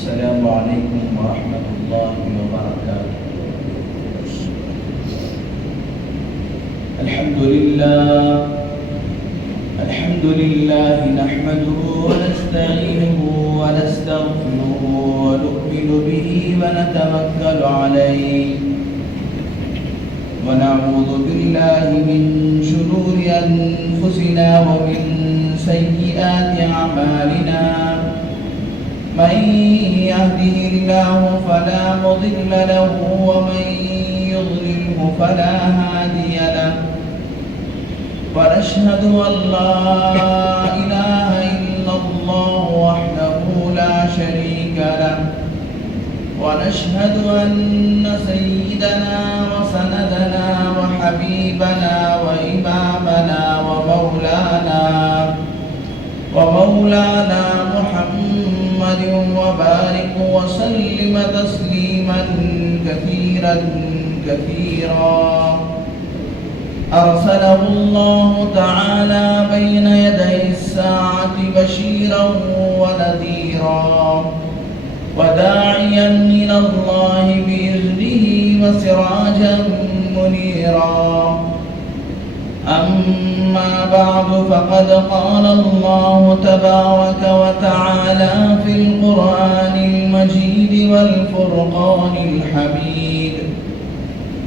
السلام عليكم ورحمة الله وبركاته. الحمد لله نحمده ونستعينه ونستغفره ونؤمن به ونتوكل عليه ونعوذ بالله من شرور أنفسنا ومن سيئات أعمالنا. من يهده الله فلا مضل له ومن يضلله فلا هادي له. ونشهد أن لا إله إلا الله وحده لا شريك له. ونشهد أن سيدنا وسندنا وحبيبنا وإمامنا ومولانا محمد وبارك وسلم تسليما كثيرا أرسله الله تعالى بين يدي الساعة بشيرا ونذيرا وداعيا إلى الله بإذنه وسراجا منيرا. أما بعد فقد قال الله تبارك وتعالى في القرآن المجيد والفرقان الحميد: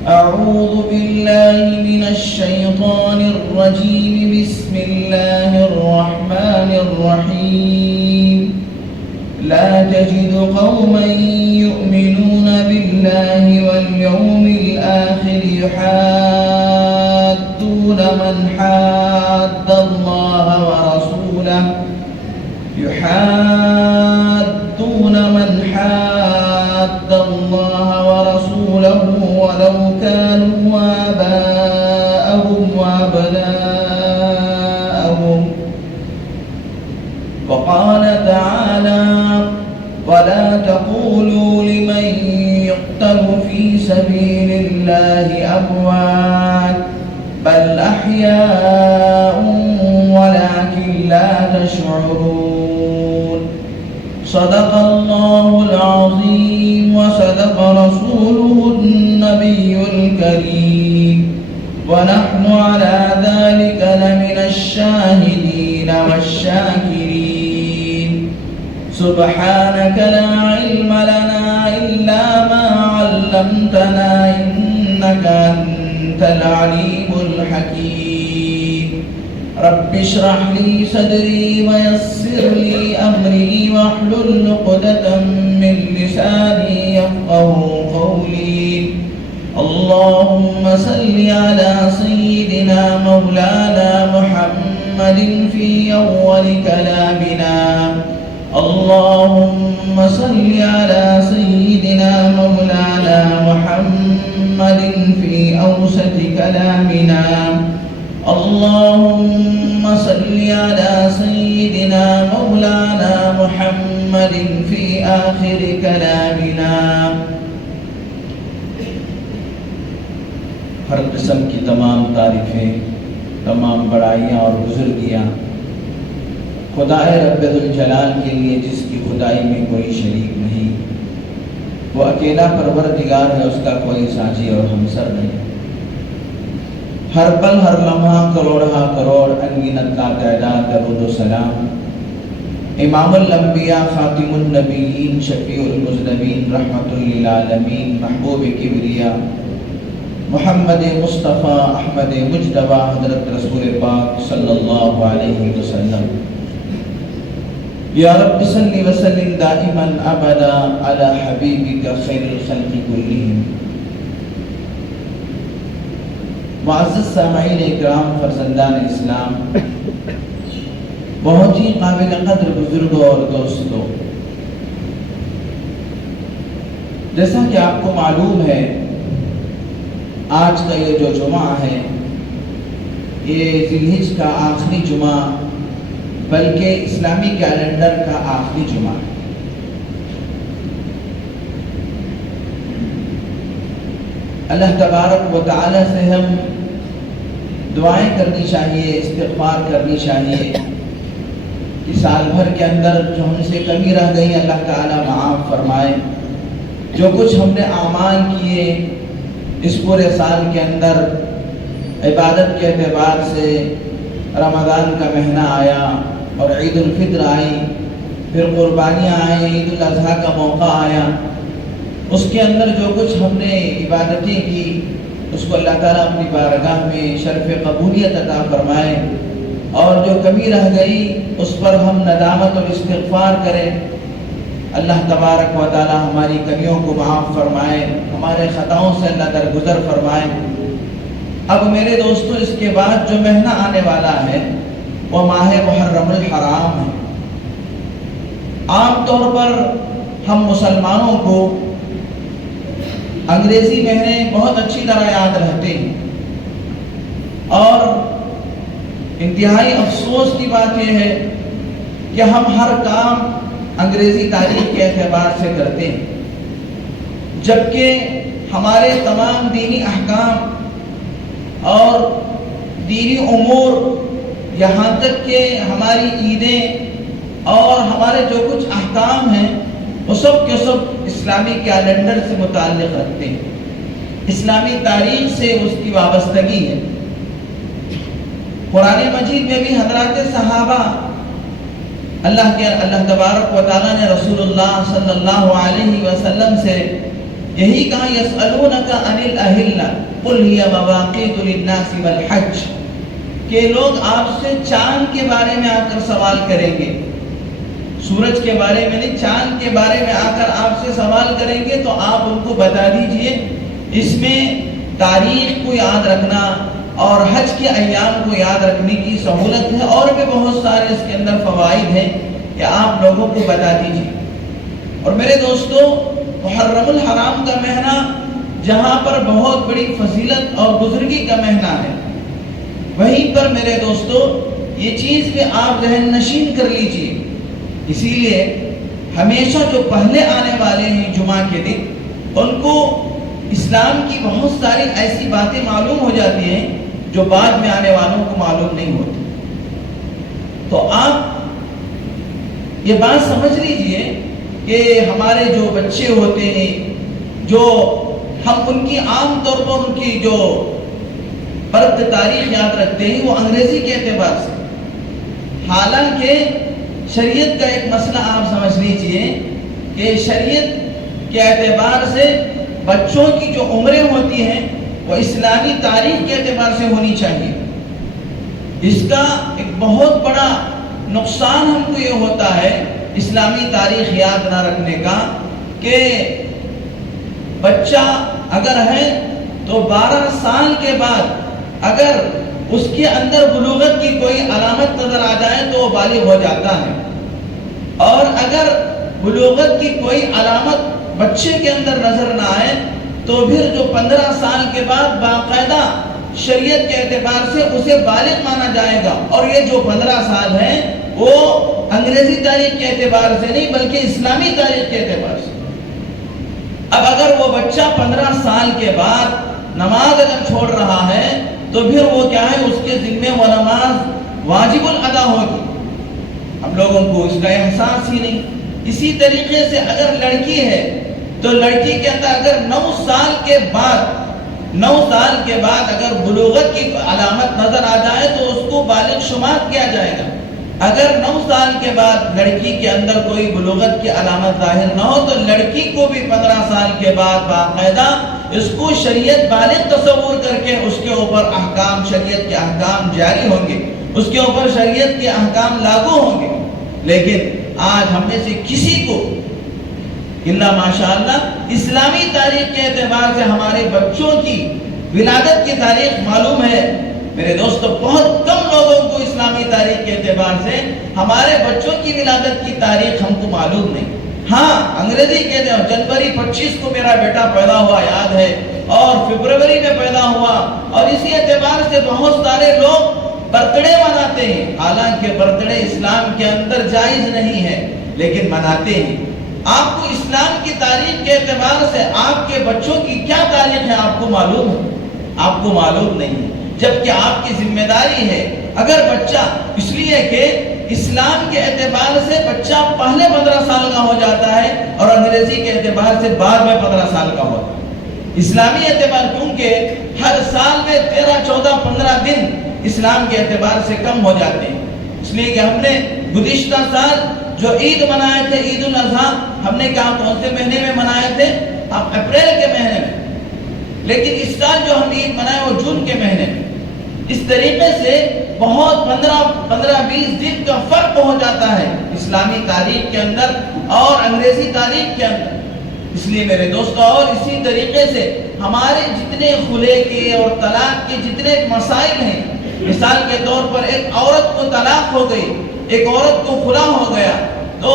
أعوذ بالله من الشيطان الرجيم. بسم الله الرحمن الرحيم. لا تجد قوما يؤمنون بالله واليوم الآخر يحادون من حاد الله ورسوله ولو كانوا آباءهم وأبناءهم. وقال تعالى: ولا تقولوا لمن يقتل في سبيل الله أموات بل أحياء ولكن لا تشعرون. صدق الله العظيم وصدق رسوله النبي الكريم، ونحن على ذلك لمن الشاهدين والشاكرين. سبحانك لا علم لنا إلا ما علمتنا إنك أنت العليم الحكيم. رب اشرح لي صدري ويسر لي أمري واحلل عقدة من لساني يفقهوا قولي. اللهم صل على سيدنا مولانا محمد في أول كلامنا. اللهم صل على سيدنا مولانا محمد في أوسط كلامنا. اللهم صل على سيدنا مولانا محمد في آخر كلامنا. ہر قسم کی تمام تعریفیں، تمام بڑائیاں اور بزرگیاں خدائے رب ذوالجلال کے لیے جس کی خدائی میں کوئی شریک نہیں. وہ اکیلا پروردگار ہے، اس کا کوئی ساجی اور ہمسر نہیں. ہر پل ہر لمحہ کروڑہا کروڑ انگنت کا تعداد درود و سلام امام الانبیاء خاتم النبیین شفیع المذنبین رحمت للعالمین محبوب کبریا محمد مصطفیٰ احمد مجتبی حضرت رسول پاک صلی اللہ علیہ وسلم. یا رب صلی وسلم دائما ابدا علی حبیبک خیر الخلق کلہم. معزز سامعین اکرام، فرزندان اسلام، بہت ہی قابل قدر بزرگوں اور دوستوں، جیسا کہ آپ کو معلوم ہے آج کا یہ جو جمعہ ہے یہ ذی الحجہ کا آخری جمعہ بلکہ اسلامی کیلنڈر کا آخری جمعہ ہے. اللہ تبارک و تعالی سے ہم دعائیں کرنی چاہیے، استغفار کرنی چاہیے کہ سال بھر کے اندر جو ہم سے کمی رہ گئی اللہ تعالیٰ معاف فرمائے. جو کچھ ہم نے اعمال کیے اس پورے سال کے اندر، عبادت کے اعتبار سے رمضان کا مہینہ آیا اور عید الفطر آئی، پھر قربانیاں آئیں، عید الاضحیٰ کا موقع آیا، اس کے اندر جو کچھ ہم نے عبادتیں کی اس کو اللہ تعالیٰ اپنی بارگاہ میں شرف قبولیت عطا فرمائے، اور جو کمی رہ گئی اس پر ہم ندامت اور استغفار کریں. اللہ تبارک و تعالیٰ ہماری کمیوں کو معاف فرمائے، ہمارے خطاؤں سے اللہ درگزر فرمائے. اب میرے دوستو، اس کے بعد جو مہینہ آنے والا ہے وہ ماہ محرم الحرام ہے. عام طور پر ہم مسلمانوں کو انگریزی مہینے بہت اچھی طرح یاد رہتے ہیں، اور انتہائی افسوس کی بات یہ ہے کہ ہم ہر کام انگریزی تاریخ کے اعتبار سے کرتے ہیں، جبکہ ہمارے تمام دینی احکام اور دینی امور، یہاں تک کہ ہماری عیدیں اور ہمارے جو کچھ احکام ہیں وہ سب کے سب اسلامی کیلنڈر سے متعلق رکھتے ہیں، اسلامی تاریخ سے اس کی وابستگی ہے. قرآن مجید میں بھی حضرات صحابہ اللہ تبارک و تعالیٰ نے رسول اللہ صلی اللہ علیہ وسلم سے یہی کہا، یسألونک عن الاہلہ قل ہی مواقیت للناس والحج، کہ لوگ آپ سے چاند کے بارے میں آ کر سوال کریں گے، سورج کے بارے میں نہیں، چاند کے بارے میں آ کر آپ سے سوال کریں گے تو آپ ان کو بتا دیجئے اس میں تاریخ کو یاد رکھنا اور حج کے ایام کو یاد رکھنے کی سہولت ہے، اور بھی بہت سارے اس کے اندر فوائد ہیں کہ آپ لوگوں کو بتا دیجئے. اور میرے دوستو، محرم الحرام کا مہینہ جہاں پر بہت بڑی فضیلت اور بزرگی کا مہینہ ہے، وہیں پر میرے دوستو یہ چیز بھی آپ ذہن نشین کر لیجئے. اسی لیے ہمیشہ جو پہلے آنے والے ہیں جمعہ کے دن، ان کو اسلام کی بہت ساری ایسی باتیں معلوم ہو جاتی ہیں جو بعد میں آنے والوں کو معلوم نہیں ہوتی. تو آپ یہ بات سمجھ لیجئے کہ ہمارے جو بچے ہوتے ہیں، جو ہم ان کی عام طور پر ان کی جو برت تاریخ یاد رکھتے ہیں وہ انگریزی کے اعتبار سے، حالانکہ شریعت کا ایک مسئلہ آپ سمجھ لیجئے کہ شریعت کے اعتبار سے بچوں کی جو عمریں ہوتی ہیں وہ اسلامی تاریخ کے اعتبار سے ہونی چاہیے. اس کا ایک بہت بڑا نقصان ہم کو یہ ہوتا ہے اسلامی تاریخ یاد نہ رکھنے کا کہ بچہ اگر ہے تو 12 سال کے بعد اگر اس کے اندر بلوغت کی کوئی علامت نظر آ جائے تو وہ بالغ ہو جاتا ہے، اور اگر بلوغت کی کوئی علامت بچے کے اندر نظر نہ آئے تو پھر جو 15 سال کے بعد باقاعدہ شریعت کے اعتبار سے اسے بالغ مانا جائے گا. اور یہ جو 15 سال ہیں وہ انگریزی تاریخ کے اعتبار سے نہیں بلکہ اسلامی تاریخ کے اعتبار سے. اب اگر وہ بچہ 15 سال کے بعد نماز اگر چھوڑ رہا ہے تو پھر وہ کیا ہے، اس کے ذمے وہ نماز واجب الادا ہوگی. ہم لوگوں کو اس کا احساس ہی نہیں. اسی طریقے سے اگر لڑکی ہے تو لڑکی کے اندر اگر 9 سال کے بعد اگر بلوغت کی علامت نظر آ جائے تو اس کو بالغ شمار کیا جائے گا. اگر 9 سال کے بعد لڑکی کے اندر کوئی بلوغت کی علامت ظاہر نہ ہو تو لڑکی کو بھی 15 سال کے بعد باقاعدہ اس کو شریعت بالغ تصور کر کے اس کے اوپر احکام، شریعت کے احکام جاری ہوں گے، اس کے اوپر شریعت کے احکام لاگو ہوں گے. لیکن آج ہم میں سے کسی کو الا ماشاءاللہ اسلامی تاریخ کے اعتبار سے ہمارے بچوں کی ولادت کی تاریخ معلوم ہے. میرے دوستو، بہت کم لوگوں کو اسلامی تاریخ کے اعتبار سے ہمارے بچوں کی ولادت کی تاریخ ہم کو معلوم نہیں. ہاں، انگریزی کے جنوری 25 کو میرا بیٹا پیدا ہوا یاد ہے، اور فروری میں پیدا ہوا، اور اسی اعتبار سے بہت سارے لوگ برتھڈے مناتے ہیں. حالانکہ برتھڈے اسلام کے اندر جائز نہیں ہے لیکن مناتے ہیں. آپ کو اسلام کی تاریخ کے اعتبار سے آپ کے بچوں کی کیا تاریخ ہے آپ کو معلوم ہے؟ آپ کو معلوم نہیں. جبکہ آپ کی ذمہ داری ہے. اگر بچہ اس لیے کہ اسلام کے اعتبار سے بچہ پہلے 15 سال کا ہو جاتا ہے اور انگریزی کے اعتبار سے بعد میں 15 سال کا ہوتا ہے۔ اسلامی اعتبار کیونکہ ہر سال میں 13, 14, 15 دن اسلام کے اعتبار سے کم ہو جاتے ہیں، اس لیے کہ ہم نے گزشتہ سال جو عید منائے تھے، عید الاضحیٰ، ہم نے کہا کون سے مہینے میں منائے تھے؟ اپریل کے مہینے میں، لیکن اس سال جو ہم عید منائے وہ جون کے مہینے میں۔ اس طریقے سے بہت 15-20 دن کا فرق ہو جاتا ہے اسلامی تاریخ کے اندر اور انگریزی تاریخ کے اندر۔ اس لیے میرے دوستو، اور اسی طریقے سے ہمارے جتنے خلے کے اور طلاق کے جتنے مسائل ہیں، مثال کے طور پر ایک عورت کو طلاق ہو گئی، ایک عورت کو خلا ہو گیا، تو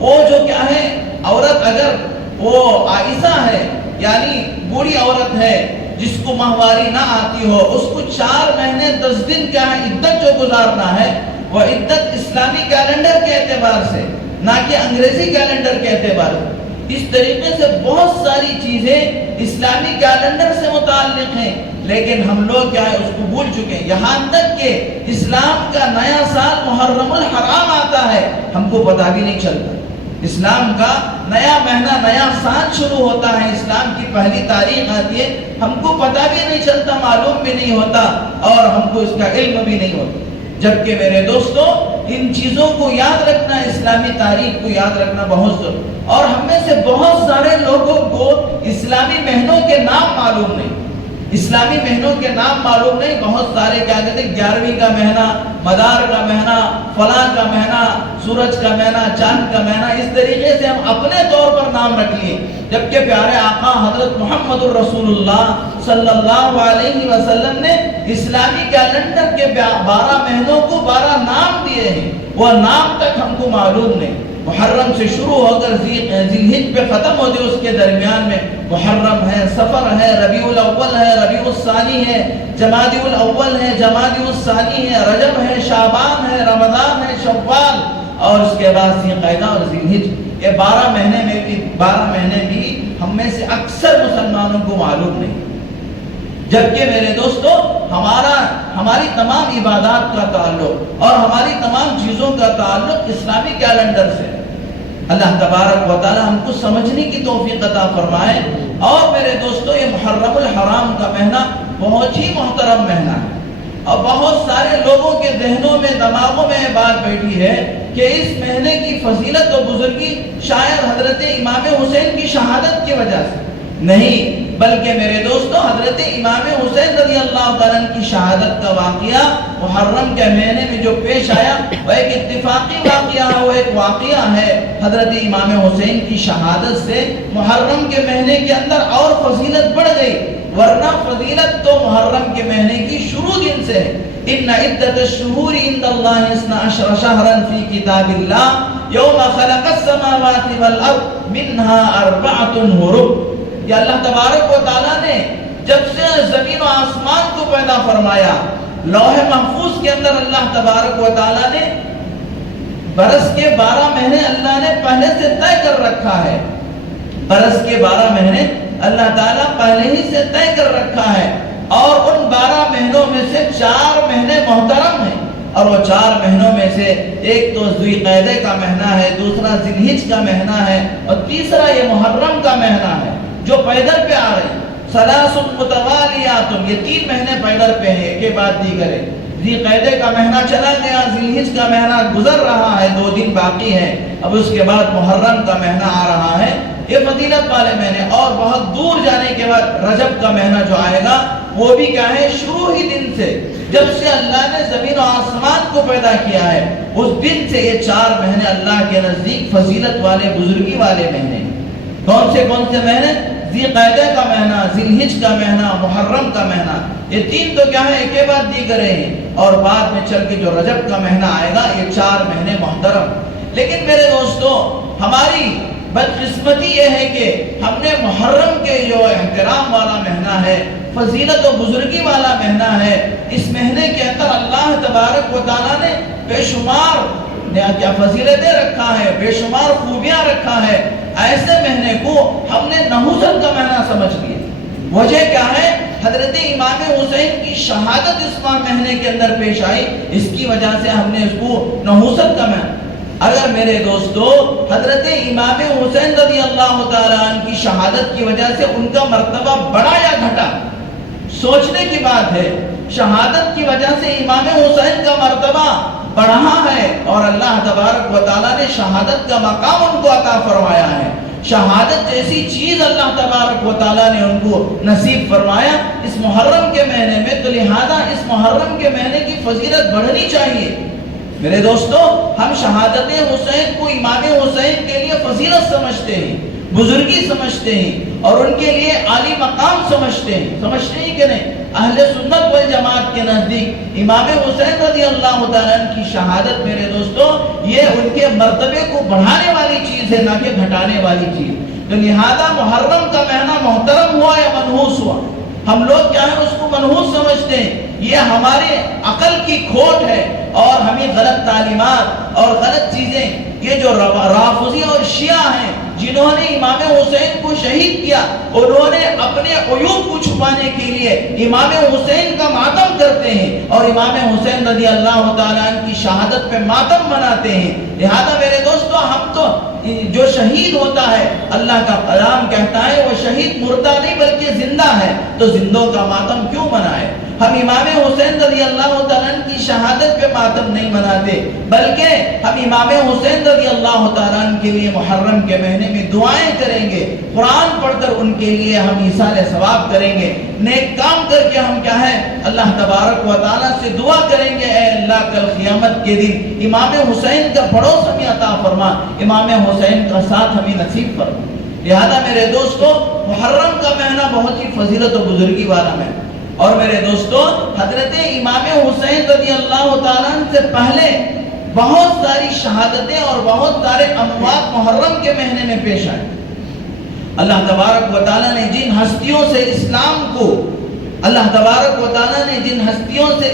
وہ جو کیا ہے، عورت اگر وہ عائسہ ہے یعنی بوڑھی عورت ہے جس کو ماہواری نہ آتی ہو، اس کو 4 مہینے 10 دن کیا ہے عدت جو گزارنا ہے، وہ عدت اسلامی کیلنڈر کے اعتبار سے، نہ کہ انگریزی کیلنڈر کے اعتبار سے۔ اس طریقے سے بہت ساری چیزیں اسلامی کیلنڈر سے متعلق ہیں، لیکن ہم لوگ کیا ہے اس کو بھول چکے ہیں، یہاں تک کہ اسلام کا نیا سال محرم الحرام آتا ہے، ہم کو پتہ بھی نہیں چلتا۔ اسلام کا نیا مہینہ، نیا سال شروع ہوتا ہے، اسلام کی پہلی تاریخ آتی ہے، ہم کو پتہ بھی نہیں چلتا، معلوم بھی نہیں ہوتا اور ہم کو اس کا علم بھی نہیں ہوتا۔ جبکہ میرے دوستو، ان چیزوں کو یاد رکھنا، اسلامی تاریخ کو یاد رکھنا بہت ضروری، اور ہم میں سے بہت سارے لوگوں کو اسلامی مہینوں کے نام معلوم نہیں، اسلامی مہینوں کے نام معلوم نہیں۔ بہت سارے کیا کہتے ہیں 11ویں کا مہینہ، مدار کا مہینہ، فلاں کا مہینہ، سورج کا مہینہ، چاند کا مہینہ، اس طریقے سے ہم اپنے طور پر نام رکھ لیے، جبکہ پیارے آقا حضرت محمد الرسول اللہ صلی اللہ علیہ وسلم نے اسلامی کیلنڈر کے 12 مہینوں کو 12 نام دیے ہیں، وہ نام تک ہم کو معلوم نہیں۔ محرم سے شروع ہو کر ذی الحج پہ ختم ہوتے اس کے درمیان میں محرم ہے، سفر ہے، ربیع الاول ہے، ربیع الثانی ہے، جمادی الاول ہے، جمادی الثانی ہے، رجب ہے، شعبان ہے، رمضان ہے، شوال، اور اس کے بعد ذی القعدہ اور ذی الحج۔ یہ 12 مہینے بھی ہم میں سے اکثر مسلمانوں کو معلوم نہیں، جبکہ میرے دوستو ہماری تمام عبادات کا تعلق اور ہماری تمام چیزوں کا تعلق اسلامی کیلنڈر سے۔ اللہ تبارک و تعالی ہم کو سمجھنے کی توفیق عطا فرمائے۔ اور میرے دوستو، یہ محرم الحرام کا مہینہ بہت ہی محترم مہینہ ہے، اور بہت سارے لوگوں کے ذہنوں میں، دماغوں میں یہ بات بیٹھی ہے کہ اس مہینے کی فضیلت و بزرگی شاید حضرت امام حسین کی شہادت کی وجہ سے نہیں، بلکہ میرے دوستو حضرت امام حسین رضی اللہ تعالیٰ کی شہادت کا واقعہ محرم کے مہینے میں جو پیش آیا وہ ایک اتفاقی واقعہ ہے، وہ ایک واقعہ ہے حضرت امام حسین کی شہادت سے محرم کے مہینے کے اندر اور فضیلت بڑھ گئی، ورنہ فضیلت تو محرم کے مہینے کی شروع دن سے ہے۔ ان عدت الشہور عند اللہ 12 شہرا فی کتاب اللہ یوم خلق السماوات والارض منها 4 حرم۔ کہ اللہ تبارک و تعالیٰ نے جب سے زمین و آسمان کو پیدا فرمایا، لوح محفوظ کے اندر اللہ تبارک و تعالیٰ نے برس کے 12 مہینے اللہ نے پہلے سے طے کر رکھا ہے، برس کے 12 مہینے اللہ تعالیٰ پہلے ہی سے طے کر رکھا ہے، اور ان 12 مہینوں میں سے 4 مہینے محترم ہیں، اور وہ 4 مہینوں میں سے ایک تو ذی القعدہ کا مہینہ ہے، دوسرا ذی الحج کا مہینہ ہے، اور تیسرا یہ محرم کا مہینہ ہے جو پیدل پہ آ رہے ہیں۔ ثلاث متوالیات، یہ 3 مہینے پیدل پہ ہیں، ایک کے بعد دیگر ہے۔ ذی القعدہ کا مہینہ چلا گیا، ذی الحج کا مہینہ گزر رہا ہے، 2 دن باقی ہے، اب اس کے بعد محرم کا مہینہ آ رہا ہے، یہ فضیلت والے مہینے۔ اور بہت دور جانے کے بعد رجب کا مہینہ جو آئے گا، وہ بھی کیا ہے، شروع ہی دن سے، جب سے اللہ نے زمین و آسمان کو پیدا کیا ہے، اس دن سے یہ 4 مہینے اللہ کے نزدیک فضیلت والے، بزرگی والے مہینے۔ کون سے مہینے؟ ذی القعدہ کا مہینہ، ذی الحج کا مہینہ، محرم کا مہینہ، یہ 3 تو کیا ہے، ایک کے بعد دیگر ہیں، اور بعد میں چل کے جو رجب کا مہینہ آئے گا، یہ 4 مہینے محترم۔ لیکن میرے دوستو، ہماری بدقسمتی یہ ہے کہ ہم نے محرم کے جو احترام والا مہینہ ہے، فضیلت و بزرگی والا مہینہ ہے، اس مہینے کے اندر اللہ تبارک و تعالیٰ نے بے شمار کیا فضیلتیں رکھا ہے، بے شمار خوبیاں رکھا ہے، ایسے مہینے کو ہم نے نحوست کا مہینہ سمجھ لیا۔ وجہ کیا ہے؟ حضرت امام حسین کی شہادت اس ماہ مہینے کے اندر پیش آئی، اس کی وجہ سے ہم نے اس کو نحوست کا مہینہ۔ اگر میرے دوستو حضرت امام حسین رضی اللہ تعالیٰ عنہ کی شہادت کی وجہ سے ان کا مرتبہ بڑھا یا گھٹا، سوچنے کی بات ہے۔ شہادت کی وجہ سے امام حسین کا مرتبہ بڑھا ہے اور اللہ تبارک و تعالیٰ نے شہادت کا مقام ان کو عطا فرمایا ہے۔ شہادت جیسی چیز اللہ تبارک و تعالیٰ نے ان کو نصیب فرمایا اس محرم کے مہینے میں، تو لہذا اس محرم کے مہینے کی فضیلت بڑھنی چاہیے۔ میرے دوستو ہم شہادت حسین کو، امام حسین کے لیے فضیلت سمجھتے ہیں، بزرگی سمجھتے ہیں اور ان کے لیے عالی مقام سمجھتے ہیں کہ نہیں؟ اہل سنت والجماعت کے نزدیک امام حسین رضی اللہ تعالیٰ عنہ کی شہادت میرے دوستو یہ ان کے مرتبے کو بڑھانے والی چیز ہے، نہ کہ گھٹانے والی چیز۔ تو لہذا محرم کا مہینہ محترم ہوا یا منحوس ہوا، ہم لوگ کیا ہے اس کو منحوس سمجھتے ہیں، یہ ہمارے عقل کی کھوٹ ہے اور ہمیں غلط تعلیمات اور غلط چیزیں، یہ جو رافضی اور شیعہ ہیں جنہوں نے امام حسین کو شہید کیا، انہوں نے اپنے عیوب کو چھپانے کے لیے امام حسین کا ماتم کرتے ہیں اور امام حسین رضی اللہ تعالیٰ عنہ کی شہادت پہ ماتم مناتے ہیں۔ لہذا میرے دوستو ہم تو جو شہید ہوتا ہے اللہ کا کلام کہتا ہے وہ شہید مردہ نہیں بلکہ زندہ ہے، تو زندوں کا ماتم کیوں منائے؟ ہم امام حسین رضی اللہ تعالیٰ عنہ کی شہادت پہ ماتم نہیں مناتے بلکہ ہم امام حسین رضی اللہ تعالیٰ عنہ کے لیے محرم کے مہینے میں دعائیں کریں گے، قرآن پڑھ کر ان کے لیے ہم ایصال ثواب کریں گے، نیک کام کر کے ہم کیا ہے اللہ تبارک و تعالیٰ سے دعا کریں گے، اے اللہ کل قیامت کے دن امام حسین کا پڑوس ہمیں عطا فرما، امام حسین کا ساتھ ہمیں نصیب فرما۔ لہذا میرے دوستو محرم کا مہینہ بہت ہی فضیلت و بزرگی والا مہینہ، اور میرے دوستو حضرت امام حسین رضی اللہ تعالیٰ عنہ سے پہلے بہت ساری شہادتیں اور بہت سارے اموات محرم کے مہینے میں پیش آئے۔ اللہ تبارک و تعالیٰ نے جن ہستیوں سے اسلام کو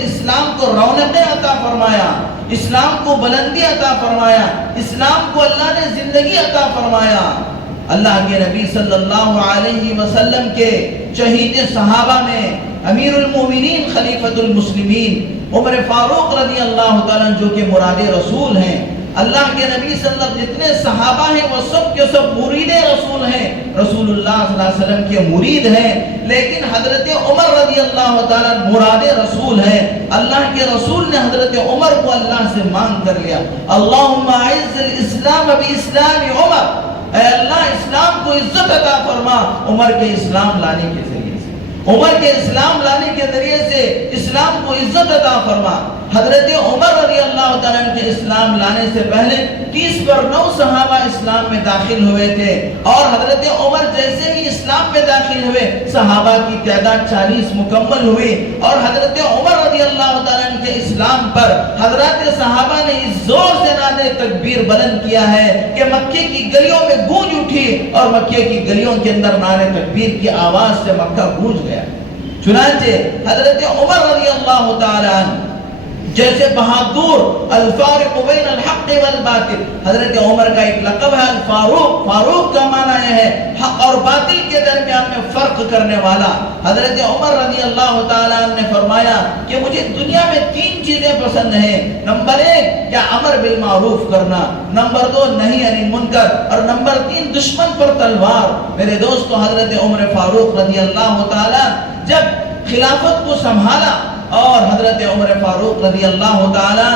اسلام کو رونقیں عطا فرمایا، اسلام کو بلندی عطا فرمایا، اسلام کو اللہ نے زندگی عطا فرمایا، اللہ کے نبی صلی اللہ علیہ وسلم کے شہید صحابہ میں امیر المومنین خلیفۃ المسلمین عمر فاروق رضی اللہ تعالیٰ جو کہ مراد رسول ہیں، اللہ کے نبی صلی اللہ علیہ وسلم جتنے صحابہ ہیں وہ سب کے سب مرید رسول ہیں، رسول اللہ صلی اللہ علیہ وسلم کے مرید ہیں، لیکن حضرت عمر رضی اللہ تعالیٰ مراد رسول ہیں۔ اللہ کے رسول نے حضرت عمر کو اللہ سے مانگ کر لیا، اللہم اعز الاسلام باسلام عمر، اے اللہ اسلام کو عزت عطا فرما عمر کے اسلام لانے کے ذریعے سے، عمر کے اسلام لانے کے ذریعے سے اسلام کو عزت عطا فرما۔ حضرت عمر رضی اللہ تعالیٰ عنہ کے اسلام لانے سے پہلے 30 صحابہ اسلام میں داخل ہوئے تھے، اور حضرت عمر جیسے ہی اسلام میں داخل ہوئے صحابہ کی تعداد 40 مکمل ہوئی، اور حضرت عمر رضی اللہ تعالیٰ عنہ کے اسلام پر حضرات صحابہ نے اس زور سے نعرہ تکبیر بلند کیا ہے کہ مکے کی گلیوں میں گونج اٹھی، اور مکے کی گلیوں کے اندر نعرہ تکبیر کی آواز سے مکہ گونج گیا۔ چنانچہ حضرت عمر رضی اللہ تعالیٰ عنہ جیسے بہادر، الفارق بین الحق والباطل، حضرت عمر کا ایک لقب ہے الفاروق، فاروق کا معنی یہ ہے حق اور باطل کے درمیان میں فرق کرنے والا۔ حضرت عمر رضی اللہ تعالیٰ عنہ نے فرمایا کہ مجھے دنیا میں 3 چیزیں پسند ہیں، نمبر 1 کیا امر بالمعروف کرنا، نمبر 2 نہی عن المنکر، اور نمبر 3 دشمن پر تلوار۔ میرے دوستو حضرت عمر فاروق رضی اللہ تعالیٰ جب خلافت کو سنبھالا اور حضرت عمر فاروق رضی اللہ تعالیٰ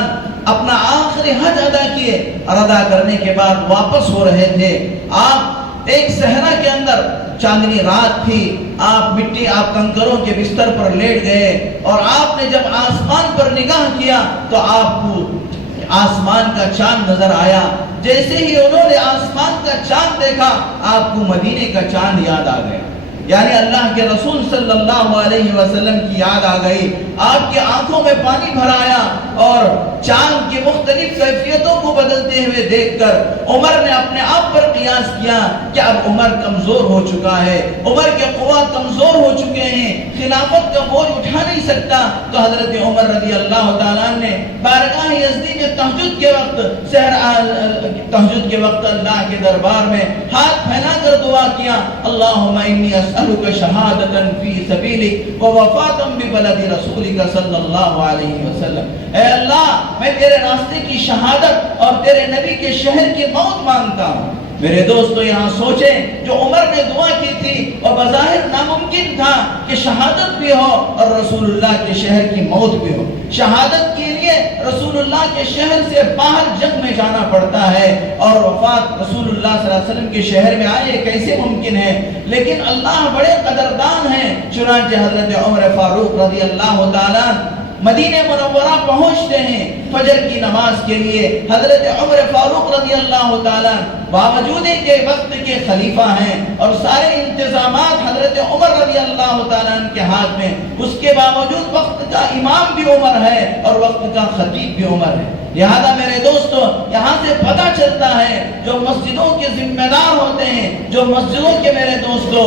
اپنا آخری حج ادا کیے، اور ادا کرنے کے بعد واپس ہو رہے تھے، آپ ایک صحرا کے اندر، چاندنی رات تھی، آپ کنکروں کے بستر پر لیٹ گئے، اور آپ نے جب آسمان پر نگاہ کیا تو آپ کو آسمان کا چاند نظر آیا۔ جیسے ہی انہوں نے آسمان کا چاند دیکھا آپ کو مدینے کا چاند یاد آ گیا، یعنی اللہ کے رسول صلی اللہ علیہ وسلم کی یاد آ گئی۔ آپ کی آنکھوں میں پانی بھر آیا، اور چاند کی مختلف کیفیتوں کو بدلتے ہوئے دیکھ کر عمر نے اپنے آپ پر قیاس کیا کہ اب عمر کمزور ہو چکا ہے، عمر کے قوت کمزور ہو چکے ہیں، خلافت کا بوجھ اٹھا نہیں سکتا۔ تو حضرت عمر رضی اللہ تعالیٰ نے بارگاہ یزدی میں تہجد کے وقت اللہ کے دربار میں ہاتھ پھیلا کر دعا کیا، اللہم انی نسألك شہادتا فی سبیلک ووفاتا ببلد رسولک صلی اللہ علیہ وسلم۔ اے اللہ میں تیرے راستے کی شہادت اور تیرے نبی کے شہر کی موت مانگتا ہوں۔ میرے دوستو یہاں سوچیں، جو عمر نے دعا کی تھی اور بظاہر ناممکن تھا کہ شہادت بھی ہو اور رسول اللہ کے شہر کی موت بھی ہو۔ شہادت کے لیے رسول اللہ کے شہر سے باہر جنگ میں جانا پڑتا ہے اور وفات رسول اللہ صلی اللہ علیہ وسلم کے شہر میں آئے، کیسے ممکن ہے؟ لیکن اللہ بڑے قدردان ہیں، چنانچہ حضرت عمر فاروق رضی اللہ تعالیٰ مدینہ منورہ پہنچتے ہیں فجر کی نماز کے لیے۔ حضرت عمر فاروق رضی اللہ تعالیٰ باوجود کہ وقت کے خلیفہ ہیں اور سارے انتظامات حضرت عمر رضی اللہ تعالیٰ کے ہاتھ میں، اس کے باوجود وقت کا امام بھی عمر ہے اور وقت کا خطیب بھی عمر ہے۔ لہذا میرے دوستو یہاں سے پتہ چلتا ہے جو مسجدوں کے ذمہ دار ہوتے ہیں، جو مسجدوں کے میرے دوستو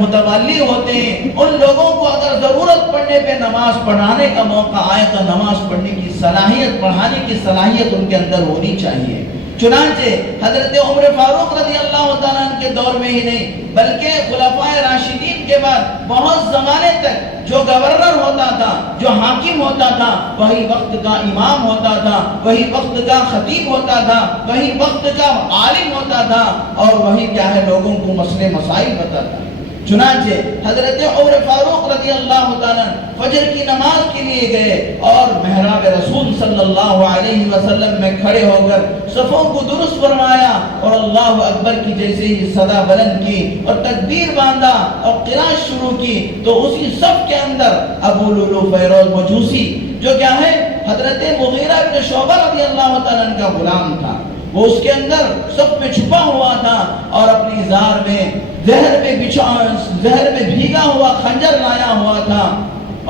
متولی ہوتے ہیں، ان لوگوں کو اگر ضرورت پڑنے پہ نماز پڑھانے کا موقع آئے تو نماز پڑھنے کی صلاحیت، پڑھانے کی صلاحیت ان کے اندر ہونی چاہیے۔ چنانچہ حضرت عمر فاروق رضی اللہ تعالیٰ عنہ کے دور میں ہی نہیں بلکہ خلفائے راشدین کے بعد بہت زمانے تک جو گورنر ہوتا تھا، جو حاکم ہوتا تھا، وہی وقت کا امام ہوتا تھا، وہی وقت کا خطیب ہوتا تھا، وہی وقت کا عالم ہوتا تھا اور وہی کیا ہے لوگوں کو مسئلے مسائل بتاتا تھا۔ چنانچہ حضرت عمر فاروق رضی اللہ تعالیٰ فجر کی نماز کے لیے گئے اور محراب رسول صلی اللہ علیہ وسلم میں کھڑے ہو کر صفوں کو درست فرمایا اور اللہ اکبر کی جیسے ہی صدا بلند کی اور تکبیر باندھا اور قرات شروع کی تو اسی صف کے اندر ابو لولو فیروز مجوسی جو کیا ہے حضرت مغیرہ بن شعبہ رضی اللہ تعالیٰ کا غلام تھا، وہ اس کے اندر سب میں چھپا ہوا تھا اور اپنی ازار میں زہر میں بھیگا ہوا خنجر لایا ہوا تھا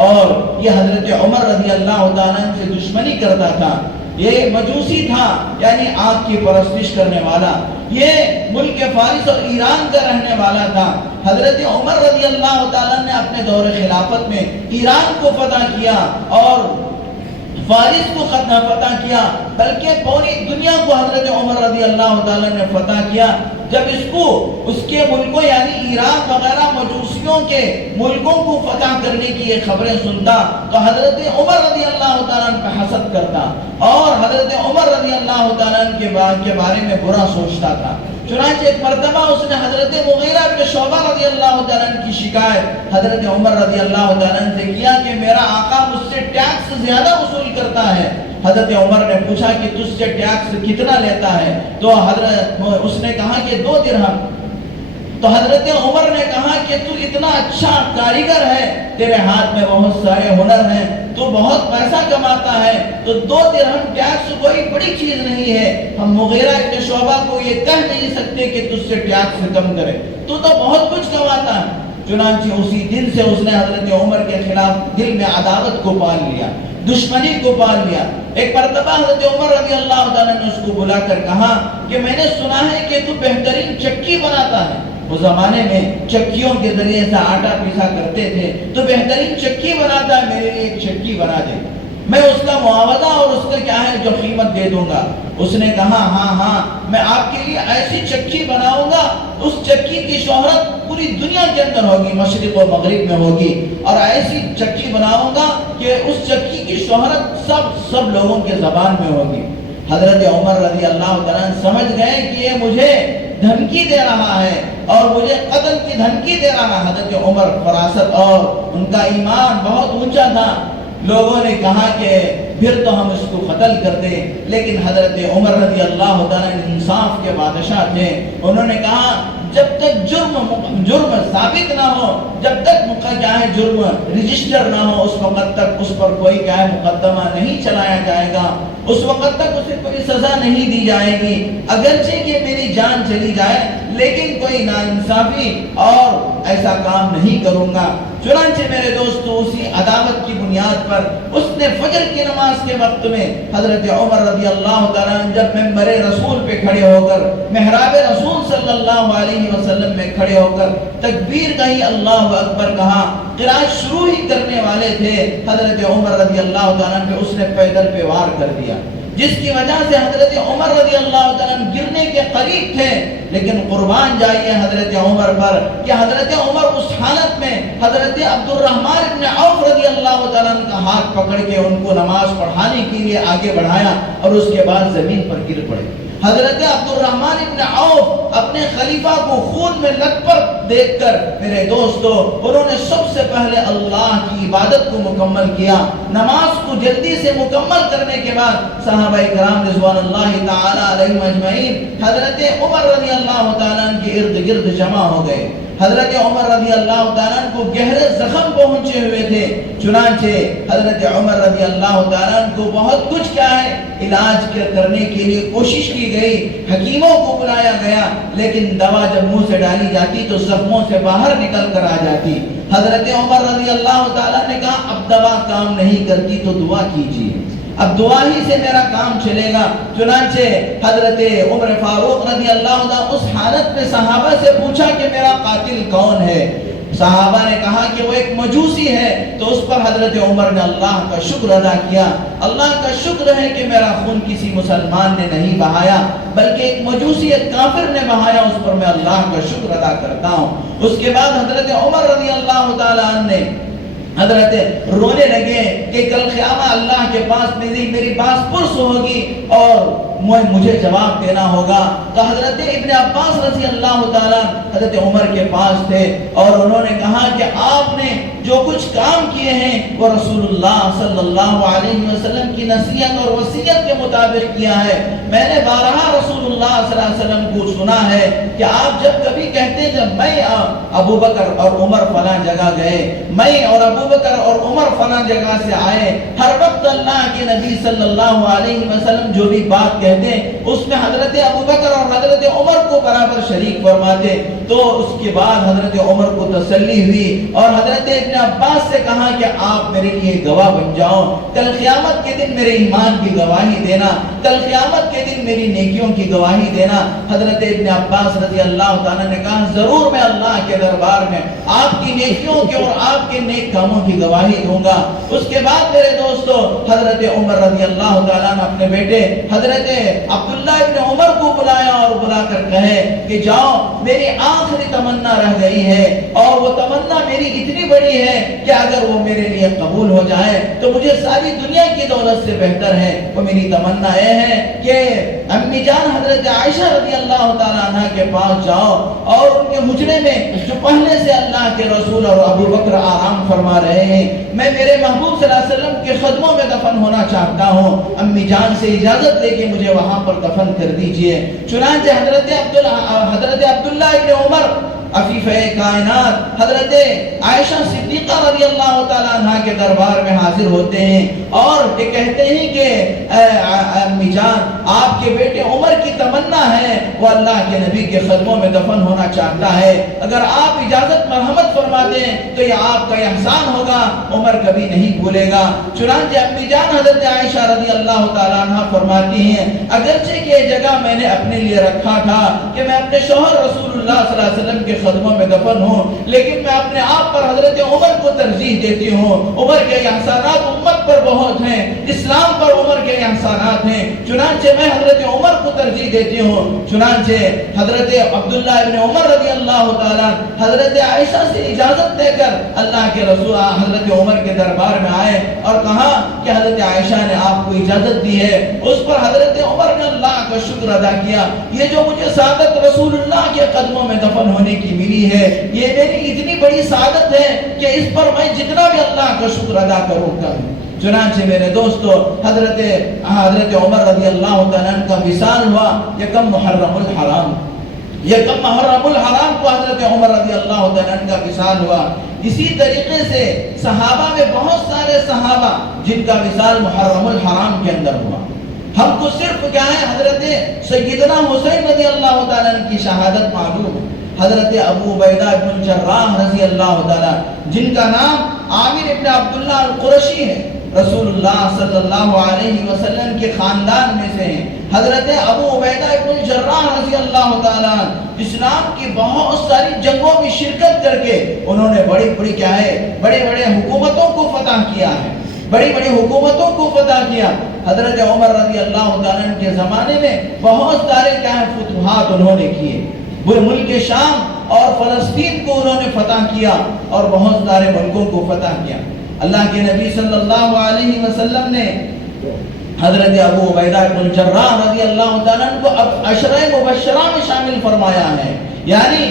اور یہ حضرت عمر رضی اللہ تعالیٰ سے دشمنی کرتا تھا۔ یہ مجوسی تھا، یعنی آگ کی پرستش کرنے والا، یہ ملک فارس اور ایران کا رہنے والا تھا۔ حضرت عمر رضی اللہ تعالیٰ نے اپنے دور خلافت میں ایران کو فتح کیا اور فارس کو فتح کیا، بلکہ پوری دنیا کو حضرت عمر رضی اللہ تعالیٰ نے فتح کیا۔ جب اس کے ملکوں یعنی ایران وغیرہ مجوسیوں کے ملکوں کو فتح کرنے کی یہ خبریں سنتا تو حضرت عمر رضی اللہ تعالیٰ پہ حسد کرتا اور حضرت عمر رضی اللہ تعالیٰ کے بارے میں برا سوچتا تھا۔ چنانچہ ایک مرتبہ اس نے حضرت مغیرہ بن شعبہ رضی اللہ تعالیٰ کی شکایت حضرت عمر رضی اللہ تعالیٰ سے کیا کہ میرا آقا مجھ سے ٹیکس زیادہ وصول کرتا ہے۔ حضرت عمر نے پوچھا کہ تجھ سے ٹیکس کتنا لیتا ہے؟ تو اس نے کہا کہ 2 درہم۔ تو حضرت عمر نے کہا کہ تو اتنا اچھا کاریگر ہے، تیرے ہاتھ میں بہت سارے ہنر ہیں، تو بہت پیسہ کماتا ہے، تو 2 درہم ٹیکس کوئی بڑی چیز نہیں ہے، ہم مغیرہ ابن شعبہ کو یہ کہہ نہیں سکتے کہ تجھ سے ٹیکس کم کرے، تو بہت کچھ کماتا ہے۔ چنانچہ اسی دن سے اس نے حضرت عمر کے خلاف دل میں عداوت کو پال لیا، دشمنی کو پال لیا۔ ایک مرتبہ حضرت عمر رضی اللہ تعالیٰ نے اس کو بلا کر کہا کہ میں نے سنا ہے کہ تو بہترین چکی بناتا ہے، اس زمانے میں چکیوں کے ذریعے سے آٹا پیسا کرتے تھے، تو بہترین چکی بناتا ہے، میرے لیے ایک چکی بنا دے، میں اس کا معاوضہ اور اس کا کیا ہے جو قیمت دے دوں گا۔ اس نے کہا ہاں میں آپ کے لیے ایسی چکی بناؤں گا، اس چکی کی شہرت پوری دنیا کے اندر ہوگی، مشرق و مغرب میں ہوگی، اور ایسی چکی بناؤں گا کہ اس چکی کی شہرت سب لوگوں کے زبان میں ہوگی۔ حضرت عمر رضی اللہ تعالیٰ سمجھ گئے کہ یہ مجھے دھمکی دے رہا ہے اور مجھے قتل کی دھمکی دے رہا ہے۔ حضرت عمر فراست اور ان کا ایمان بہت اونچا تھا، لوگوں نے کہا کہ پھر تو ہم اس کو قتل کر دیں، لیکن حضرت عمر رضی اللہ تعالیٰ انصاف کے بادشاہ تھے، انہوں نے کہا جب تک جرم ثابت نہ ہو، جب تک کیا ہے جرم رجسٹر نہ ہو، اس وقت تک اس پر کوئی کیا ہے مقدمہ نہیں چلایا جائے گا، اس وقت تک اسے کوئی سزا نہیں دی جائے گی، اگرچہ کہ میری جان چلی جائے لیکن کوئی ناانصافی اور ایسا کام نہیں کروں گا۔ چنانچہ میرے دوستو اسی عداوت کی بنیاد پر اس نے فجر کی نماز کے وقت میں حضرت عمر رضی اللہ تعالیٰ جب ممبر رسول پہ کھڑے ہو کر محراب رسول صلی اللہ علیہ وسلم میں کھڑے ہو کر تکبیر کہی، اللہ اکبر کہا، قرات شروع ہی کرنے والے تھے، حضرت عمر رضی اللہ تعالیٰ پہ اس نے پیدل پہ وار کر دیا۔ جس کی وجہ سے حضرت عمر رضی اللہ تعالیٰ عنہ گرنے کے قریب تھے، لیکن قربان جائیے حضرت عمر پر کہ حضرت عمر اس حالت میں حضرت عبد الرحمن ابن عوف رضی اللہ تعالیٰ عنہ کا ہاتھ پکڑ کے ان کو نماز پڑھانے کے لیے آگے بڑھایا اور اس کے بعد زمین پر گر پڑے۔ حضرت عبد الرحمن ابن عوف اپنے خلیفہ کو خون میں لت پت دیکھ کر میرے دوستو انہوں نے سب سے پہلے اللہ کی عبادت کو مکمل کیا، نماز کو جلدی سے مکمل کرنے کے بعد صحابہ کرام رضوان اللہ تعالی علیہم اجمعین حضرت عمر رضی اللہ تعالیٰ عنہ کے ارد گرد جمع ہو گئے۔ حضرت عمر رضی اللہ تعالیٰ عنہ کو گہرے زخم پہنچے ہوئے تھے، چنانچہ حضرت عمر رضی اللہ تعالیٰ عنہ کو بہت کچھ کیا ہے علاج کرنے کے لیے کوشش کی گئی، حکیموں کو بلایا گیا، لیکن دوا جب منہ سے ڈالی جاتی تو زخموں سے باہر نکل کر آ جاتی۔ حضرت عمر رضی اللہ تعالیٰ نے کہا اب دوا کام نہیں کرتی تو دعا کیجیے، اب دعا ہی سے میرا کام چلے گا۔ چنانچہ حضرت عمر فاروق رضی اللہ عنہ اس حالت میں صحابہ سے پوچھا کہ میرا قاتل کون ہے؟ صحابہ نے کہا کہ وہ ایک مجوسی ہے، تو اس پر حضرت عمر نے اللہ کا شکر ادا کیا، اللہ کا شکر ہے کہ میرا خون کسی مسلمان نے نہیں بہایا بلکہ ایک مجوسی ایک کافر نے بہایا، اس پر میں اللہ کا شکر ادا کرتا ہوں۔ اس کے بعد حضرت عمر رضی اللہ تعالیٰ عنہ نے حضرت رونے لگے کہ کل قیامت اللہ کے پاس میری باس پرس ہوگی اور مجھے جواب دینا ہوگا۔ تو حضرت ابن عباس رضی اللہ تعالیٰ حضرت عمر کے پاس تھے اور انہوں نے کہا کہ آپ نے جو کچھ کام کیے ہیں وہ رسول اللہ صلی اللہ علیہ وسلم کی نصیحت اور وصیت کے مطابق کیا ہے۔ میں نے بارہا رسول اللہ صلی اللہ علیہ وسلم کو سنا ہے کہ آپ جب کبھی کہتے جب میں ابو بکر اور عمر فلاں جگہ گئے، میں اور ابو بکر اور عمر فلاں جگہ سے آئے، ہر وقت اللہ کے نبی صلی اللہ علیہ وسلم جو بھی بات کہتے اس میں حضرت ابو بکر اور حضرت عمر کو برابر شریک فرماتے۔ تو اس کے بعد حضرت عمر کو تسلی ہوئی اور حضرت ابن عباس سے کہا کہ آپ میرے لیے گواہ بن جاؤ، کل قیامت کے دن میرے ایمان کی گواہی دینا، کل قیامت کے دن میری نیکیوں کی گواہی دینا۔ حضرت ابن عباس رضی اللہ تعالیٰ نے کہا ضرور میں اللہ کے دربار میں آپ کی نیکیوں کے اور آپ کے نیک کاموں کی گواہی دوں گا۔ اس کے بعد میرے دوستو حضرت عمر رضی اللہ تعالیٰ نے اپنے بیٹے حضرت عبداللہ ابن عمر کو بلایا اور بلا کر کہے کہ جاؤ میری آخری تمنا رہ گئی ہے اور وہ تمنا میری اتنی بڑی ہے کہ اگر وہ میرے لیے قبول ہو جائے تو مجھے ساری دنیا کی دولت سے بہتر ہے۔ وہ میری تمنا یہ ہے کہ امی جان حضرت عائشہ رضی اللہ تعالیٰ عنہ کے پاس جاؤ اور ان کے حجرے میں جو پہلے سے اللہ کے رسول اور ابو بکر آرام فرما رہے ہیں، میں میرے محبوب صلی اللہ علیہ وسلم کے قدموں میں دفن ہونا چاہتا ہوں، امی جان سے اجازت لے کے مجھے وہاں پر دفن کر دیجئے۔ چنانچہ حضرت عبداللہ ابن عمر عفیفہ کائنات حضرت عائشہ صدیقہ رضی اللہ تعالیٰ عنہ کے دربار میں حاضر ہوتے ہیں اور یہ کہتے ہیں کہ امی جان آپ کے بیٹے عمر کی تمنا ہے وہ اللہ کے نبی کے قدموں میں دفن ہونا چاہتا ہے، اگر آپ اجازت مرحمت فرما دیں تو یہ آپ کا احسان ہوگا، عمر کبھی نہیں بھولے گا۔ چنانچہ امی جان حضرت عائشہ رضی اللہ تعالیٰ عنہ فرماتی ہیں اگرچہ کہ یہ جگہ میں نے اپنے لیے رکھا تھا کہ میں اپنے شوہر رسول اللہ صلی اللہ علیہ وسلم کے قدموں میں دفن ہوں، لیکن میں اپنے آپ پر حضرت عمر کو ترجیح دیتی ہوں۔ عمر کے احسانات امت پر بہت ہیں، اسلام پر عمر کے احسانات ہیں، چنانچہ میں حضرت عمر کو ترجیح دیتی ہوں۔ چنانچہ حضرت عبداللہ ابن عمر رضی اللہ تعالیٰ حضرت عائشہ سے اجازت دے کر اللہ کے رسول حضرت عمر کے دربار میں آئے اور کہا کہ حضرت عائشہ نے آپ کو اجازت دی ہے۔ اس پر حضرت عمر نے اللہ کا شکر ادا کیا، یہ جو مجھے سعادت رسول اللہ کے قدموں میں دفن ہونے کی ملی ہے یہ میری اتنی بڑی سعادت ہے کہ اس پر میں جتنا بھی اللہ کا شکر ادا کروں کم۔ چنانچہ میرے دوستو حضرت عمر رضی اللہ تعالیٰ عنہ کا وصال ہوا یکم محرم الحرام، یکم محرم الحرام کو حضرت عمر رضی اللہ تعالیٰ عنہ کا وصال ہوا۔ اسی طریقے سے صحابہ میں بہت سارے صحابہ جن کا وصال محرم الحرام کے اندر ہوا۔ ہم کو صرف کیا ہے حضرت سیدنا حسین رضی اللہ تعالیٰ عنہ کی شہادت معلوم ہے، حضرت ابو عبیدہ بن الجراح رضی اللہ تعالیٰ جن کا نام عامر ابن عبداللہ القرشی ہے، رسول اللہ صلی اللہ علیہ وسلم کے خاندان میں سے ہیں۔ حضرت ابو عبیدہ بن الجراح رضی اللہ تعالیٰ اسلام کی بہت ساری جنگوں میں شرکت کر کے انہوں نے بڑی بڑی کیا ہے بڑے بڑے حکومتوں کو فتح کیا ہے، بڑی بڑی حکومتوں کو فتح کیا. حضرت عمر رضی اللہ تعالیٰ عنہ کے زمانے میں بہت سارے کیا ہے فتوحات انہوں نے کیے. ملک شام اور فلسطین کو انہوں نے فتح کیا اور بہت سارے ملکوں کو فتح کیا. اللہ کے نبی صلی اللہ علیہ وسلم نے حضرت ابو عبیدہ بن الجراح رضی اللہ تعالیٰ عنہ کو عشرہ مبشرہ میں شامل فرمایا ہے. یعنی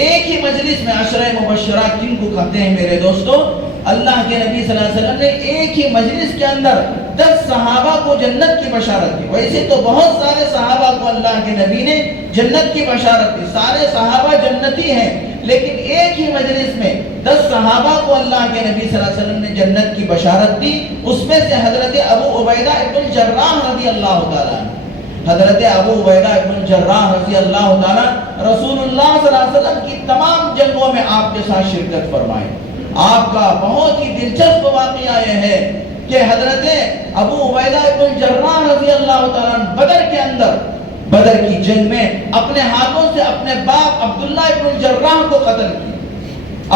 ایک ہی مجلس میں عشرہ مبشرہ کن کو کہتے ہیں میرے دوستو؟ اللہ کے نبی صلی اللہ علیہ وسلم نے ایک ہی مجلس کے اندر 10 صحابہ کو جنت کی بشارت دی. ویسے تو بہت سارے صحابہ کو اللہ کے نبی نے جنت کی بشارت دی، سارے صحابہ جنتی ہیں، لیکن ایک ہی مجلس میں 10 صحابہ کو اللہ کے نبی صلی اللہ علیہ وسلم نے جنت کی بشارت دی. اس میں سے حضرت ابو عبیدہ ابن الجراح رضی اللہ تعالیٰ عنہ. حضرت ابو عبیدہ ابن الجراح رضی اللہ تعالیٰ رسول اللہ صلی اللہ علیہ وسلم کی تمام جنگوں میں آپ کے ساتھ شرکت فرمائے. آپ کا بہت ہی دلچسپ واقعہ یہ ہے کہ حضرت ابو عبیدہ ابن الجراح رضی اللہ تعالیٰ بدر کے اندر، بدر کی جنگ میں اپنے ہاتھوں سے اپنے باپ عبداللہ ابن الجراح کو قتل کیا.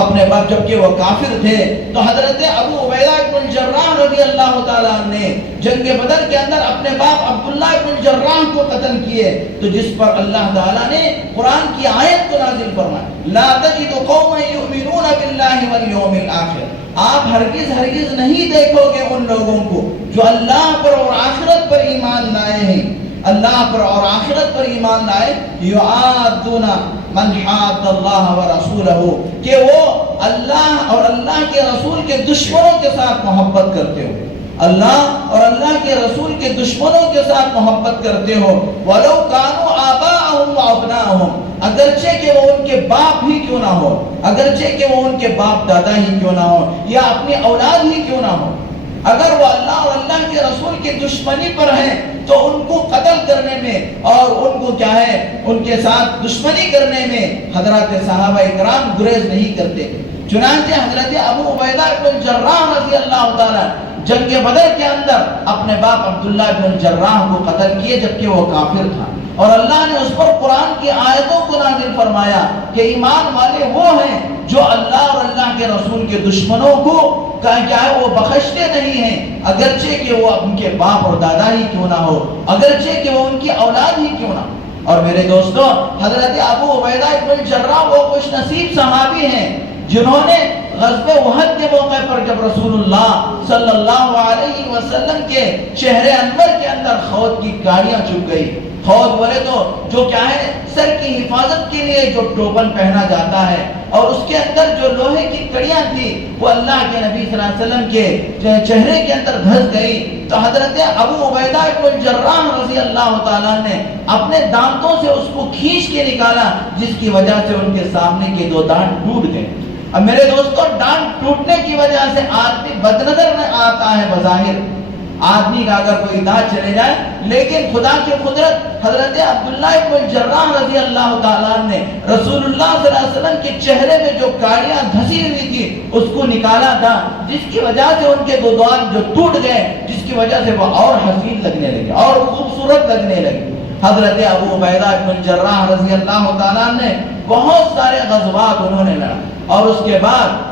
اپنے باپ جبکہ وہ کافر تھے تو حضرت ابو عبیدہ ابن الجراح رضی اللہ تعالیٰ نے جنگ بدر کے اندر اپنے باپ عبداللہ ابن الجراح کو قتل کیے. تو جس پر اللہ تعالیٰ نے قرآن کی آیت کو نازل فرمایا، لا تجد قوما یؤمنون باللہ والیوم الآخر. آپ ہرگز ہرگز نہیں دیکھو گے ان لوگوں کو جو اللہ پر اور آخرت پر ایمان لائے ہیں، اللہ پر اور آخرت پر ایمان لائے، یعادون من حاد اللہ ورسولہ، کہ وہ اللہ اور اللہ کے رسول کے دشمنوں کے ساتھ محبت کرتے ہو، اللہ اور اللہ کے رسول کے دشمنوں کے ساتھ محبت کرتے ہو. وَلَوْ كَانُوا آبَاءَهُمْ وَأَبْنَاءَهُمْ، اگرچہ کہ وہ ان کے باپ ہی کیوں نہ ہو، اگرچہ کہ وہ ان کے باپ دادا ہی کیوں نہ ہو یا اپنی اولاد ہی کیوں نہ ہو، اگر وہ اللہ اور اللہ کے رسول کی دشمنی پر ہیں تو ان کو قتل کرنے میں اور ان کو کیا ہے ان کے ساتھ دشمنی کرنے میں حضرات صحابہ اکرام گریز نہیں کرتے. چنانچہ حضرت ابو عبیدہ بن الجراح رضی اللہ تعالیٰ جنگ بدر کے اندر اپنے باپ عبداللہ بن الجراح کو قتل کیے جبکہ وہ کافر تھا، اور اللہ نے اس پر قرآن کی آیتوں کو نازل فرمایا کہ ایمان والے وہ ہیں جو اللہ اور اللہ کے رسول کے دشمنوں کو کیا ہے وہ بخشتے نہیں ہیں، اگرچہ کہ وہ ان کے باپ اور دادا ہی کیوں نہ ہو، اگرچہ کہ وہ ان کی اولاد ہی کیوں نہ ہو. اور میرے دوستو، حضرت ابو عبیدہ بن الجراح وہ خوش نصیب صحابی ہیں جنہوں نے غزوہ احد کے موقع پر جب رسول اللہ صلی اللہ علیہ وسلم کے چہرے انور کے اندر خود کی گاڑیاں چپ گئی. خود بولے تو جو کیا ہے سر کی حفاظت کے لیے جو ٹوپن پہنا جاتا ہے، اور اس کے اندر جو لوہے کی کڑیاں تھی وہ اللہ کے نبی صلی اللہ علیہ وسلم کے چہرے کے اندر دھس گئی. تو حضرت ابو عبیدہ بن الجراح رضی اللہ تعالیٰ نے اپنے دانتوں سے اس کو کھینچ کے نکالا، جس کی وجہ سے ان کے سامنے کے 2 دانت ٹوٹ گئے. اب میرے دوستو، دانت ٹوٹنے کی وجہ سے آدمی بد نظر میں آتا ہے بظاہر، آدمی کا اگر کوئی دانت چلے جائے، لیکن خدا کی قدرت حضرت عبداللہ بن الجراح رضی اللہ تعالیٰ نے رسول اللہ صلی اللہ علیہ وسلم کے چہرے میں جو کاڑیاں دھسی ہوئی تھی اس کو نکالا تھا، جس کی وجہ سے ان کے 2 دانت جو ٹوٹ گئے، جس کی وجہ سے وہ اور حسین لگنے لگے اور خوبصورت لگنے لگے. حضرت ابو عبیدہ بن الجراح رضی اللہ تعالیٰ نے بہت سارے غزوات انہوں نے لڑا، اور اس کے بعد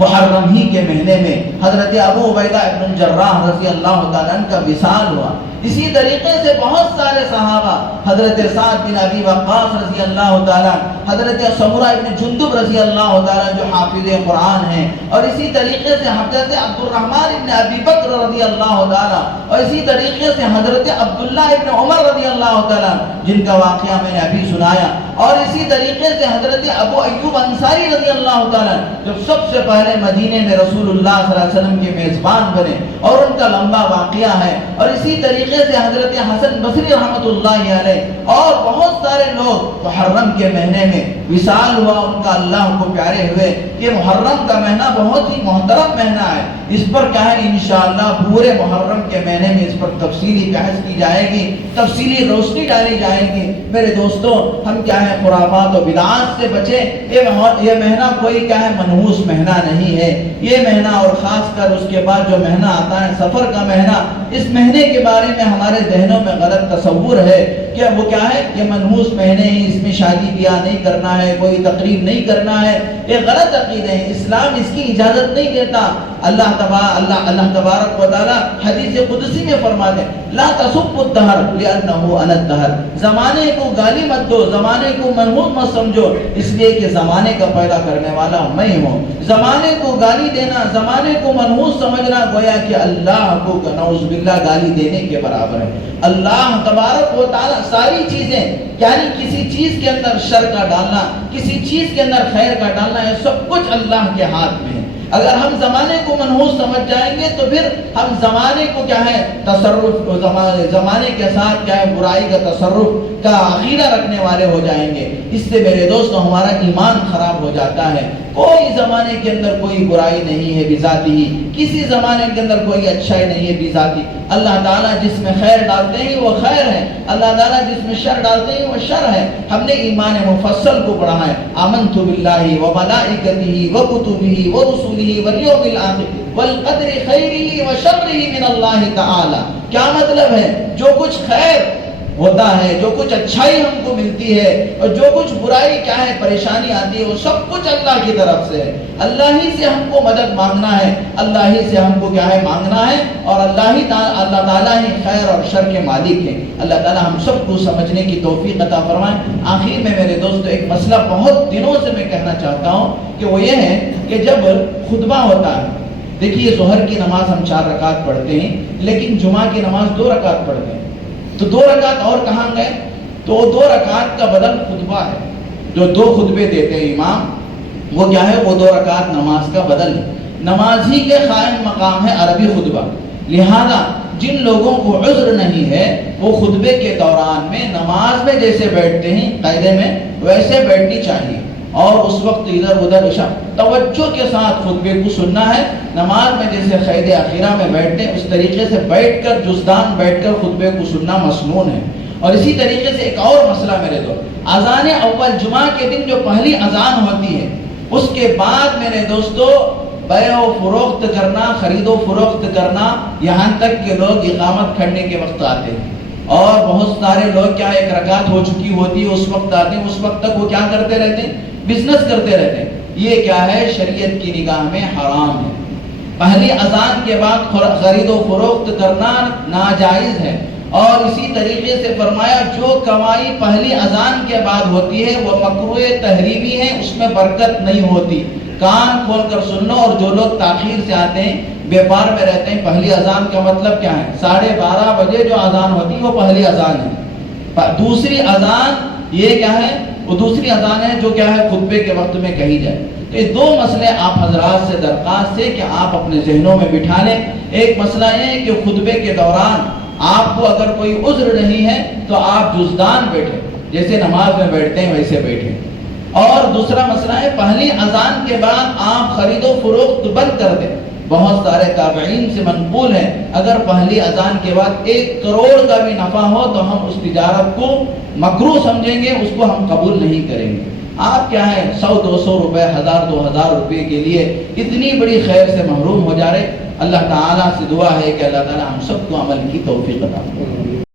محرم ہی کے مہینے میں حضرت ابو عبیدہ بن الجراح رضی اللہ تعالیٰ عنہ کا وصال ہوا. اسی طریقے سے بہت سارے صحابہ، حضرت سعد بن ابی وقاص رضی اللہ تعالیٰ، حضرت سمرہ بن جندب رضی اللہ تعالیٰ جو حافظ قرآن ہیں، اور اسی طریقے سے حضرت عبد الرحمن بن ابی بکر رضی اللہ تعالیٰ، اور اسی طریقے سے حضرت عبداللہ بن عمر رضی اللہ تعالیٰ جن کا واقعہ میں نے ابھی سنایا، اور اسی طریقے سے حضرت ابو ایوب انصاری رضی اللہ تعالیٰ جو سب سے پہلے مدینے میں رسول اللہ صلی اللہ علیہ وسلم کے میزبان بنے، اور ان کا لمبا واقعہ ہے. اور اسی طریقے سے حضرت حسن بصری رحمۃ اللہ علیہ اور بہت سارے لوگ محرم کے مہینے میں وصال ہوا ان کا، اللہ کو پیارے ہوئے. یہ محرم کا مہینہ بہت ہی محترم مہینہ ہے، اس پر کیا ہے انشاءاللہ پورے محرم کے مہینے میں اس پر تفصیلی بحث کی جائے گی، تفصیلی روشنی ڈالی جائے گی. میرے دوستوں، ہم کیا ہے خرافات و بدعات سے بچیں. یہ مہینہ کوئی کیا ہے منحوس مہینہ نہیں ہے. یہ مہینہ اور خاص کر اس کے بعد جو مہینہ آتا ہے سفر کا مہینہ، اس مہینے کے بارے میں ہمارے ذہنوں میں غلط تصور ہے کہ وہ کیا ہے، یہ منحوس مہینے ہیں، اس میں شادی بیاہ نہیں کرنا ہے، کوئی تقریب نہیں کرنا ہے، یہ غلط عقیدے ہیں، اسلام اس کی اجازت نہیں دیتا۔ اللہ تبارک و تعالی حدیث قدسی میں فرماتے ہیں لا تسبوا الدہر لأنه انا الدہر، زمانے کو گالی مت دو، زمانے کو منحوس مت سمجھو، اس لیے کہ زمانے کا پیدا کرنے والا میں ہوں۔ زمانے کو گالی دینا، زمانے کو منحوس سمجھنا گویا کہ اللہ کو نعوذ باللہ گالی دینے کے برابر ہے۔ اللہ تبارک و تعالی ساری چیزیں، یعنی کسی چیز کے اندر شر کا ڈالنا، کسی چیز کے اندر خیر کا ڈالنا، یہ سب کچھ اللہ کے ہاتھ میں ہے۔ اگر ہم زمانے کو منحوس سمجھ جائیں گے تو پھر ہم زمانے کو کیا ہے تصرف، زمانے کے ساتھ کیا ہے برائی کا تصرف کا عقیدہ رکھنے والے ہو جائیں گے۔ اس سے میرے دوستو ہمارا ایمان خراب ہو جاتا ہے۔ کوئی زمانے کے اندر کوئی برائی نہیں ہے بذاتی ہی، کسی زمانے کے اندر کوئی اچھائی نہیں ہے بذاتی۔ اللہ تعالیٰ جس میں خیر ڈالتے ہیں وہ خیر ہے، اللہ تعالیٰ جس میں شر ڈالتے ہیں وہ شر ہے۔ ہم نے ایمان مفصل کو پڑھا ہے، آمنت باللہ وملائکتہ وکتبہ ورسلہ والیوم الآخر والقدر خیرہ وشرہ من اللہ تعالی۔ کیا مطلب ہے؟ جو کچھ خیر ہوتا ہے، جو کچھ اچھائی ہم کو ملتی ہے، اور جو کچھ برائی کیا ہے پریشانی آتی ہے، وہ سب کچھ اللہ کی طرف سے ہے۔ اللہ ہی سے ہم کو مدد مانگنا ہے، اللہ ہی سے ہم کو کیا ہے مانگنا ہے، اور اللہ تعالیٰ ہی خیر اور شر کے مالک ہے۔ اللہ تعالیٰ ہم سب کو سمجھنے کی توفیق عطا فرمائے۔ آخر میں میرے دوستو ایک مسئلہ بہت دنوں سے میں کہنا چاہتا ہوں کہ وہ یہ ہے کہ جب خطبہ ہوتا ہے، دیکھیے ظہر کی نماز ہم 4 رکعت پڑھتے ہیں، لیکن جمعہ کی نماز 2 رکعت پڑھتے ہیں، تو 2 رکعت اور کہاں گئے؟ تو 2 رکعت کا بدل خطبہ ہے، جو 2 خطبے دیتے ہیں امام، وہ کیا ہے، وہ 2 رکعت نماز کا بدل ہے۔ نماز ہی کے قائم مقام ہے عربی خطبہ، لہذا جن لوگوں کو عذر نہیں ہے وہ خطبے کے دوران میں نماز میں جیسے بیٹھتے ہیں قاعدے میں ویسے بیٹھنی چاہیے، اور اس وقت ادھر ادھر توجہ کے ساتھ خطبے کو سننا ہے۔ نماز میں جیسے قید اخیرہ میں بیٹھتے ہیں اس طریقے سے بیٹھ کر جزدان بیٹھ کر خطبے کو سننا مسنون ہے۔ اور اسی طریقے سے ایک اور مسئلہ میرے دوست، اذان اول جمعہ کے دن جو پہلی اذان ہوتی ہے، اس کے بعد میرے دوستو بیع و فروخت کرنا، خرید و فروخت کرنا، یہاں تک کہ لوگ اقامت کھڑنے کے وقت آتے ہیں، اور بہت سارے لوگ کیا 1 رکعت ہو چکی ہوتی ہے اس وقت آتے ہیں، اس وقت تک وہ کیا کرتے رہتے ہیں، بزنس کرتے رہتے ہیں۔ یہ کیا ہے، شریعت کی نگاہ میں حرام ہے۔ پہلی اذان کے بعد خرید و فروخت کرنا ناجائز ہے، اور اسی طریقے سے فرمایا جو کمائی پہلی اذان کے بعد ہوتی ہے وہ مکروہ تحریمی ہے، اس میں برکت نہیں ہوتی۔ کان کھول کر سن لو، اور جو لوگ تاخیر سے آتے ہیں، بیپار میں رہتے ہیں، پہلی اذان کا مطلب کیا ہے، 12:30 بجے جو اذان ہوتی ہے وہ پہلی اذان ہے۔ دوسری اذان یہ کیا ہے، وہ دوسری اذان ہے جو کیا ہے خطبے کے وقت میں کہی جائے۔ تو یہ 2 مسئلے آپ حضرات سے درخواست ہے کہ آپ اپنے ذہنوں میں بٹھا لیں۔ ایک مسئلہ یہ ہے کہ خطبے کے دوران آپ کو اگر کوئی عذر نہیں ہے تو آپ جزدان بیٹھیں، جیسے نماز میں بیٹھتے ہیں ویسے بیٹھیں۔ اور دوسرا مسئلہ ہے پہلی اذان کے بعد آپ خرید و فروخت بند کر دیں۔ بہت سارے تابعین سے منقول ہے اگر پہلی اذان کے بعد 1 کروڑ کا بھی نفع ہو تو ہم اس تجارت کو مکروہ سمجھیں گے، اس کو ہم قبول نہیں کریں گے۔ آپ کیا ہے 100-200 روپے، 1000-2000 روپے کے لیے اتنی بڑی خیر سے محروم ہو جا رہے۔ اللہ تعالیٰ سے دعا ہے کہ اللہ تعالیٰ ہم سب کو عمل کی توفیق عطا فرمائے۔